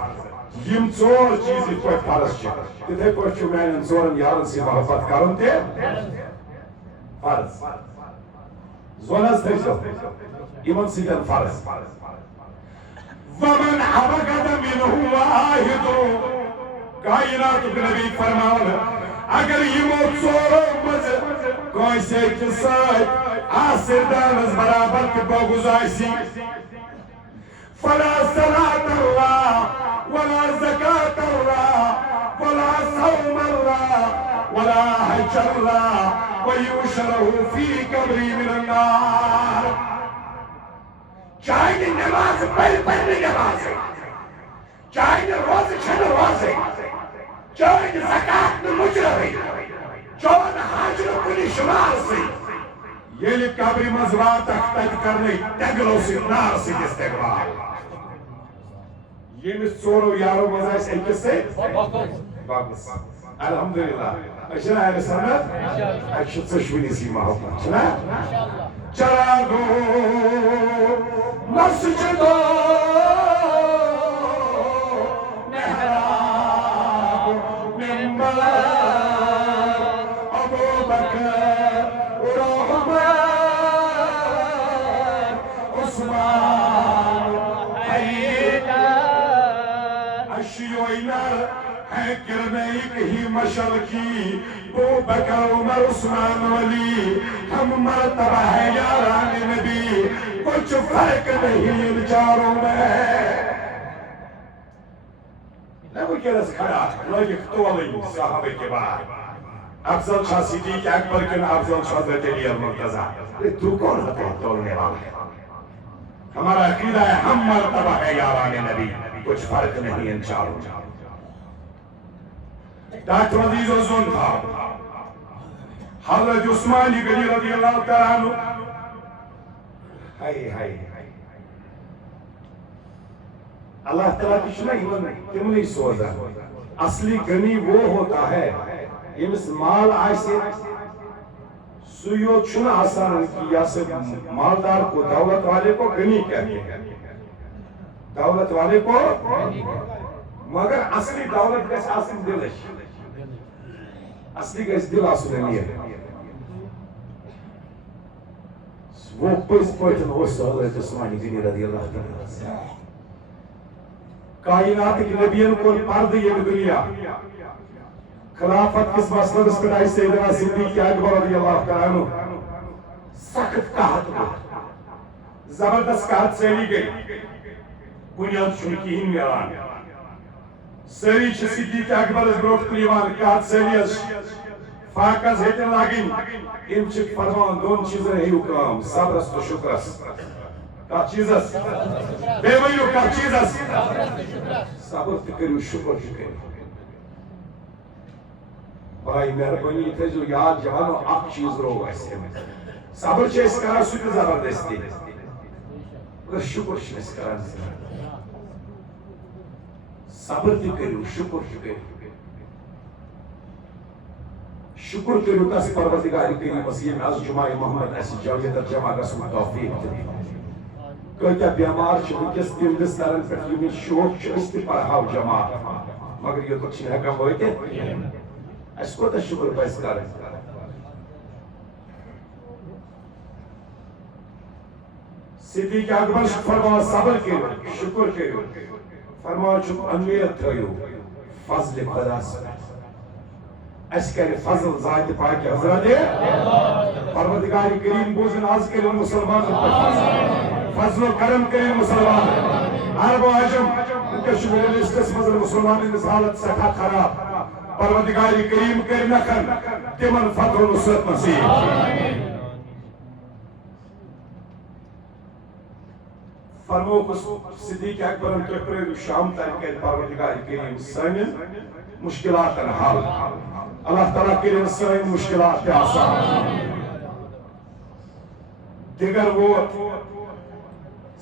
یم ژور چیز یہ پہ فرض تتھے پہ میان ژورن یارن سے محبت کرن تے فرض زونس تھو یمن سیدن فرض ومن ابغض منه واحد کائنات کے نبی فرماون اگر یمو ژورو مز کوئی کے ساتھ آسر دانس برابر کے بغض آسی فلا صلاة الله ولا زكاة الله ولا صوم الله ولا حج الله ويشره في قبري من النار چاہے نماز پڑھ نماز چاہے روز چھن روز چاہے زکات مجرم چون حج کنی شمار سے یہ قبر مزوات تحت کرنے تگلو سے نار سے استقبال یہ ژورو یارو مزاج ایک سے باقس الحمدللہ اشنا ہے سنت اشت سشونی سی محبت چنا چراغو مسجدو محراب منبر ابو بکر عمر عثمان ہے کرنے ہی مشل کی ابو بکر عمر عثمان ولی ہم مرتبہ ہے یاران نبی کچھ فرق نہیں ان چاروں میں نبو کیا رس کھڑا لوگ اختوالی صحابہ کے بعد افضل شاہ صدیق اکبر کن افضل شاہ حضرت علی المرتضی تو کون ہوتے ہیں تولنے والے ہمارا عقیدہ ہے ہم مرتبہ ہے یاران نبی کچھ فرق نہیں ان چاروں ڈاکٹر عزیز و زن تھا حضرت عثمان غنی رضی اللہ تعالیٰ عنہ اللہ تعالیٰ کی شنہ تم نہیں سوزا اصلی غنی وہ ہوتا ہے یمس مال آئیسے سویو چھنا آسان کی یا سے مالدار کو دولت والے کو غنی کہتے ہیں دولت والے کو مگر اصلی دولت کیسے آسن دل ہے اصلی کا اس دل آسن نہیں ہے وہ پس پٹن حضرت عثمان غنی رضی اللہ تعالیٰ کائنات کی نبیوں کو پرد یہ دنیا خلافت کس مسئلہ پر آئی سیدنا صدیق اکبر رضی اللہ تعالیٰ عنہ سخت قحط ہوا زبردست قحط سیلی گئی بنیاد شنکی ہی میران سری چھ صدیق اکبر از بروٹ کلیوان قحط سیلی از فاقز ہیتن لاگین ان چک فرمان دون چیزیں ہی اکرام صبرس تو شکرس کا چیز اس بے ویلو کا چیز اس صبر تکریو شکر شکر بھائی مہربانی تھے جو یاد جوانو اک چیز رو ایسے میں صبر چھے اس کرا سوی زبردستی مگر شکر چھے اس کرا صبر تکریو شکر شکر شکر کرو تس پروردگار کریم مسیح از جمعہ محمد ایسی جاویت جمع رسول توفیق دے کہتا بیمار چھو کس دل دستارن پر یمی شوق چھو اس تی پرہاو جمع مگر یہ تو چھنے کم ہوئے تھے اس کو تا شکر پیس کریں صدیق اکبر فرما صبر کرو شکر کرو فرما چھو انویت تھیو فضل خدا سے اسکر فضل ذات پاک حضرت پروردگار کریم بوزن آز کریم مسلمان فضل و کرم کریم مسلمان عرب و عجم انکا شبیر اس قسم از مسلمان اس حالت سکھا خراب پروردگار کریم کریم نکن تمن فتح و نصرت نصیب فرمو کس صدیق اکبر انتو پرید شام تاکہ پروردگار کریم سامن مشکلات حل اللہ تعالیٰ کریم سائن مشکلات آسان دیگر وہ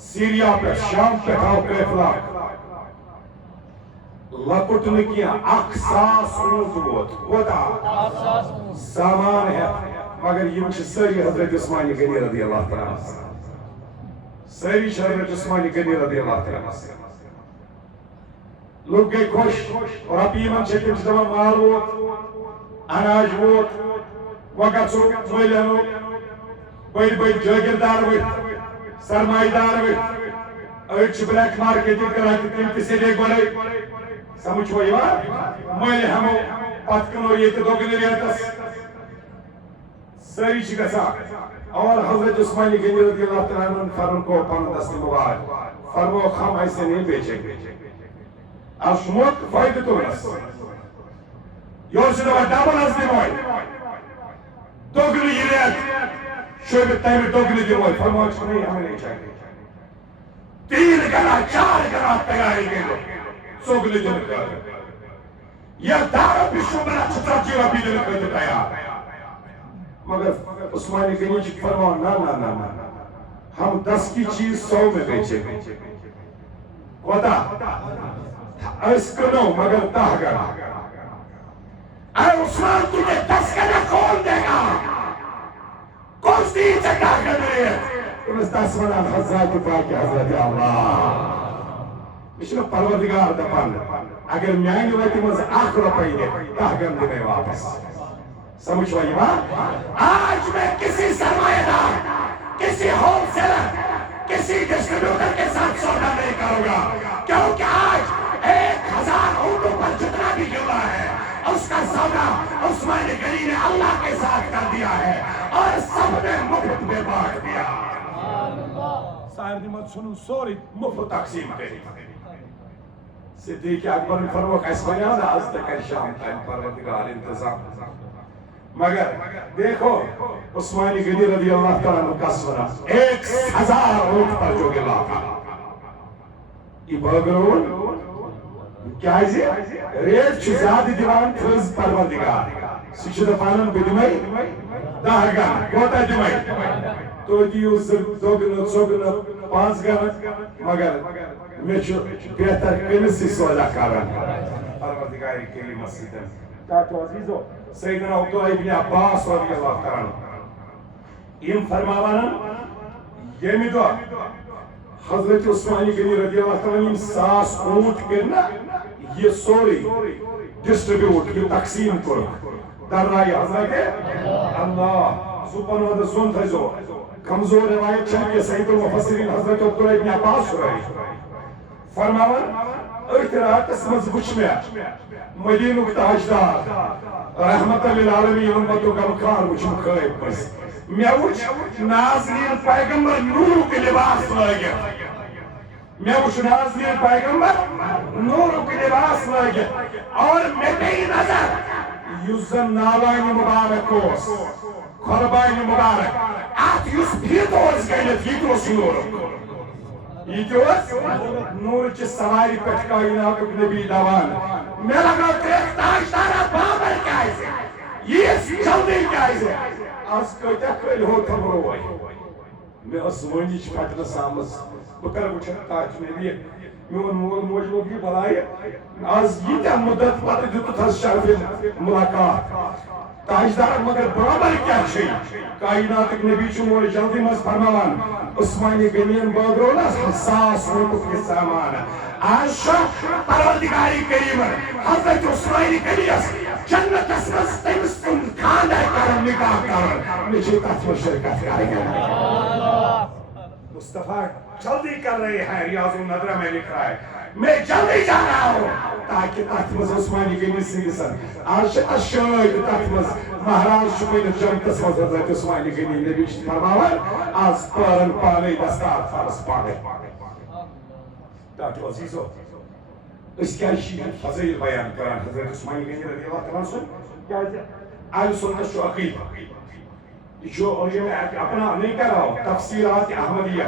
سیریا پہ شام پہ کھاؤ قیفلہ لکٹ نکیاں اکساس روز ودا سامان ہے مگر یہ چھ سری حضرت عثمان غنی رضی اللہ تعالیٰ سری حضرت عثمان غنی رضی اللہ تعالیٰ لوگ گئے خوش اور اب ایمان چھتے جدوہ مال ووت اناج ووت وقت ملنو بڑی بڑی جاگیردار ووت سرمائی دار ووت اچھ بلیک مارکیٹنگ کرا کہ تم کسی لے گوڑے سمجھ ہوئی وہاں ملے ہمو پتکنو یہ تو دوگنی ریتس سری چھ گسا اور حضرت عثمانی غنی رضی اللہ تعالیٰ عنہ فرن کو پان دست مبارک فرمو خام ایسے نہیں بیچے گے اشموت فائدہ تو نس یورشدہ ڈابل از دیموئی دوگلی یریت شعب تیمی دوگلی دیموئی فرموچ نہیں ہمیں نہیں چاہیے تین گنا چار گنا تیاری گئے لو سوگلی دیموئی کرے یہ دارا بھی شمرا چھتر جیوہ بھی دیموئی کرے تیار مگر عثمانی غنی جی فرمو نا نا نا نا ہم 10 کی چیز 100 میں بیچے گئے خدا اس کنو مگر تاہ گا اے عثمان تجھے 10 کا کون دے گا کون سی چکا کر رہے ہیں انس 10 منا حضرت پاک حضرت اللہ مشنو پروردگار دپان اگر میانی وقتی مز آخر پائی دے تاہ گم دے میں واپس سمجھ وائی آج میں کسی سرمایہ دار کسی ہول سیلر کسی ڈسٹریبیوٹر کے ساتھ سودا نہیں کروں گا کیونکہ آج 1000 اونٹوں پر جتنا بھی جمع ہے اس کا سودا عثمان غنی نے اللہ کے ساتھ کر دیا ہے اور سب نے مفت میں بانٹ دیا صاحب نعمت سنو سوری مفت تقسیم کری صدیق اکبر فرموک اس بیان از تک شام تائم پروردگار انتظام مگر دیکھو عثمانی غنی رضی اللہ تعالیٰ عنہ کا سنا 1000 اونٹ پر جو گلا تھا یہ بغرون کیا ہے ریٹ چھ زیادہ دیوان تھز پروردگار سچھ دفانن بدمائی دہگان کوتا دمائی تو دیو دوگن سوگن 5 گن مگر میں چھو بہتر کنسی سودا کارن پروردگاری کلی مسیدن تاکہ عزیزو سیدنا عبداللہ ابن عباس رضی اللہ تعالیٰ این فرماوانا یمی دو حضرت عثمانی غنی رضی اللہ تعالیٰ 100 اونٹ کرنا یہ سوری ڈسٹریبیوٹ یہ تقسیم کرو در رائے حضرت اللہ سپن ود سن تھزو کمزور روایت چھ کہ سید المفسرین حضرت عبداللہ ابن عباس فرماون ات راتس مز وچ مے مدینک تاجدار رحمت للعالمین امتو غمخار وچھم خیب پس مے وچ نازنین پیغمبر نور کے لباس لگت میں وچھ نازنین پیغمبر نور کے لباس لگت اور میں پی نظر یزن نالائن مبارک اوس قربائن مبارک ات یس بھیت اوس گلت یہ اوس نور چہ سواری پہ کائنات نبی دوان میں لگا کریک تاجدارہ بابر کیسے یہ جلدی کیسے آج کتا کل ہو تھا روئی میں اس ونیچ پھٹنا سامس بکر وچھن تاج نبی میون مول موج لوگ یہ بلائے آج یہ تھا مدت پتہ دیتو تھا شرف ملاقات تاجدار مگر برابر کیا چھئی کائنات نبی چھ مول جلدی مز فرماوان عثمانی غنین بادرون حساس روح کے سامان آج پروردگاری کریم حضرت عثمانی غنیس جنت اسمس تمستن کھانا کرن نکاح کرن مجھے تحت شرکت کریں مصطفیٰ جلدی کر رہے ہیں ریاض النظرہ میں لکھ رہا ہے میں جلدی جا رہا ہوں تاکہ تحت مز عثمانی غنیس سنگسن آج اشاید تحت مز مہراج شمین جنت اسمس حضرت عثمانی غنی نبی فرماوان آز پارن پانے دستار فرس پانے تاکہ عزیزو اس کیا شیئر فضیل بیان کران حضرت عثمانی غنی رضی اللہ تعالیٰ سن کیا ہے آل سنت شو عقید جو اور یہ میں اپنا نہیں کر رہا ہوں تفسیرات احمدیہ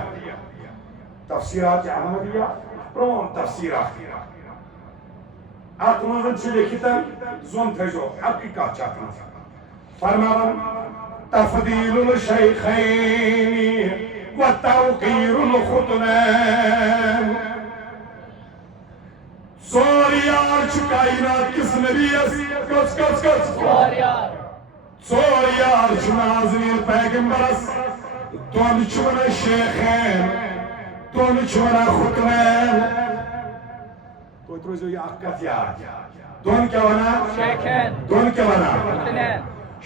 تفسیرات احمدیہ پرون تفسیرات ات منزن چھ لکھتن زون تھجو حقیقت چاہتا فرماون تفضیل الشیخین و توقیر الخطنین سوریار چھ کائنات کس نبیس کس سوریار چھ نازنین پیغمبرس دون چھ شیخین دون چھ خطنین کوئی تروزو یہ اکت یاد دون کیا بنا شیخین دون کیا بنا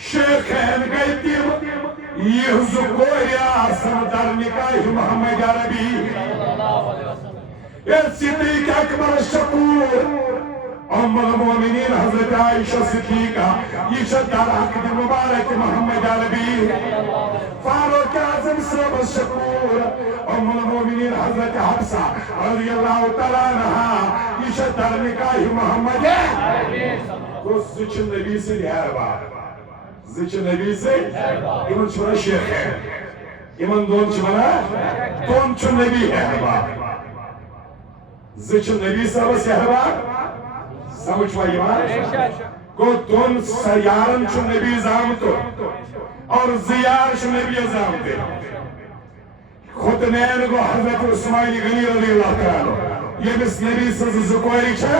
شیخین گئی تیم یہ زکوریا سردر نکاح محمد عربی یہ صدیق اکبر شکور ام المومنین حضرت عائشہ صدیقہ یہ شدر عقد مبارک محمد عربی فاروق اعظم صاحب شکور ام المومنین حضرت حفصہ رضی اللہ تعالیٰ عنہ یہ شدر نکاح محمد عربی زچ نبی سے لہربا زچ نبی سے ایمن چھوڑا شیخ ہے ایمن دون چھوڑا دون چھو نبی ہے زچ نبی صاحب سے لہربا سمجھ پائی ایمان کو دون سیارن چھو نبی زامتو اور زیار چھو نبی زامتے خطنین کو حضرت عثمانی غنی رضی اللہ تعالیٰ یہ مس نبی سے زکوری چھے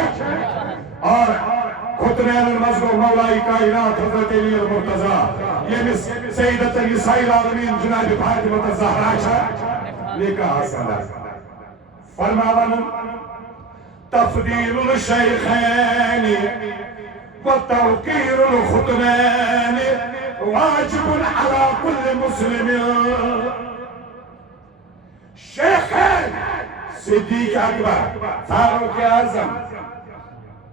اور خطنین المزگو مولائی کائنات حضرت علی المرتضی یہ مس سیدت نسائی العالمین جناب فاطمہ الزہرا چھے نکاح حسن فرماوان تفضیل الشیخین و توقیر الخطنین واجب على كل مسلم شیخین صدیق اکبر فاروق اعظم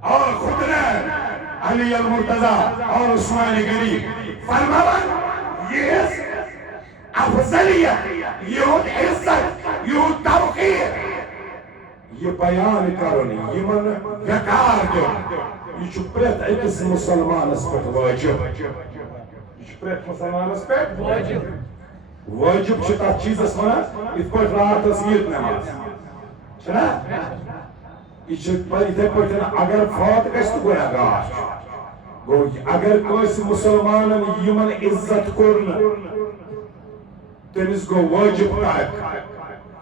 اور خطنین علی المرتضی اور عثمانی غنی فرماوان یہ افضلیت یہ عزت یہ توقیر یہ بیان کرنی یہ من وقار دو یہ چھو پریت ایکس مسلمان اس پر واجب یہ چھو پریت مسلمان اس پر واجب چھتا چیز اس منا اس پر رات اسیت نماز چھنا یہ چھو پر اتھے پر اگر فوت گشت گویا گاش گو اگر کوئی مسلمان یہ من عزت کرنا تنس گو واجب تاک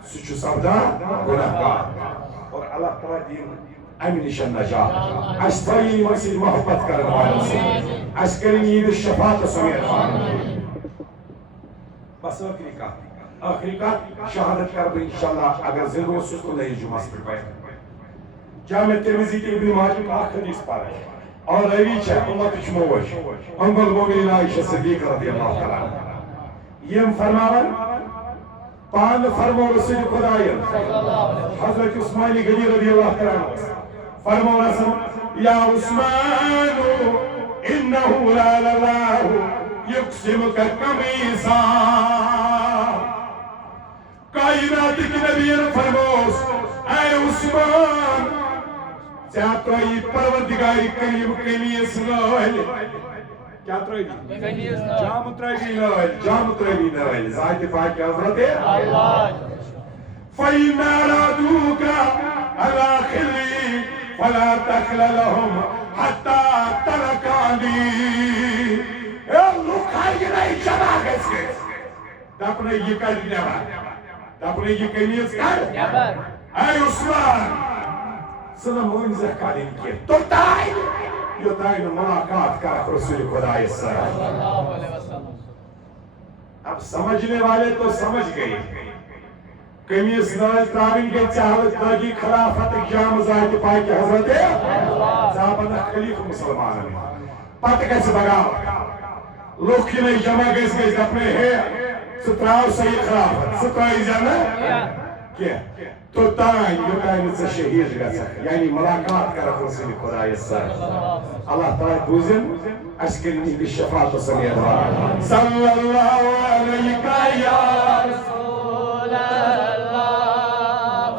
سچو سبدا گناہ گار اور اللہ تعالیٰ دین امن نشان نجات اس تائین مسجد محبت کرنے والے سے اس کریں عید شفاعت سمیت بس آخری کا شہادت کر دیں انشاءاللہ اگر زندگو سستو نہیں جمعہ پر بیٹھ جامع ترمذی کے ابن ماجہ کا آخر حدیث پا رہے اور روی چھے امت چموش ام المومنین عائشہ صدیقہ رضی اللہ تعالیٰ یم فرماون پان فرمو رسول خدایم حضرت عثمان غنی رضی اللہ عنہ فرمو رسول یا عثمان انه لا اللہ یقسمک قمیصا کائنات کی نبی فرموس اے عثمان ژےٚ پروردگار کریم قمیص لٲگۍ کیا ترٲوی جام ترٲوی لٲگۍ ذات پاک حضرت فإن أرادوك على خلي فلا تخل لهم حتى تركاني لوگ کھائی نہیں جمع گژھِ دپنے یہ کر نٮ۪بر دپنے یہ قمیٖض کر اے عثمان ژٕ نہٕ مٲنۍزٮ۪کھ کَرٕنۍ کینٛہہ توٚتانۍ یوٚتانۍ نہٕ ملاقات کرکھ رسول خدایس سۭتۍ اب سمجھنے والے تو سمجھ گئے قمیص نٲلۍ ترٛاوٕنۍ گٔے ژےٚ حالت باقی خلافت جام ذات پاک حضرت ژٕ بنکھ خلیفہٕ مسلمانن پتہٕ گژھِ بغاوت لُکھ یِمے جمع گژھِ دپنے ہے ژٕ ترٛاو سا یہِ خلافت ژٕ ترٛٲیزِ نہٕ کینٛہہ توٚتانۍ یوٚتانۍ نہٕ ژٕ شہیٖد گژھکھ یعنی ملاقات کرکھ رسول خدایس سۭتۍ اللہ تعالیٰ بوٗزِن اَسہِ کٔرِنۍ یِہنٛدِ شفاعت سمیت صلی اللہ علیہ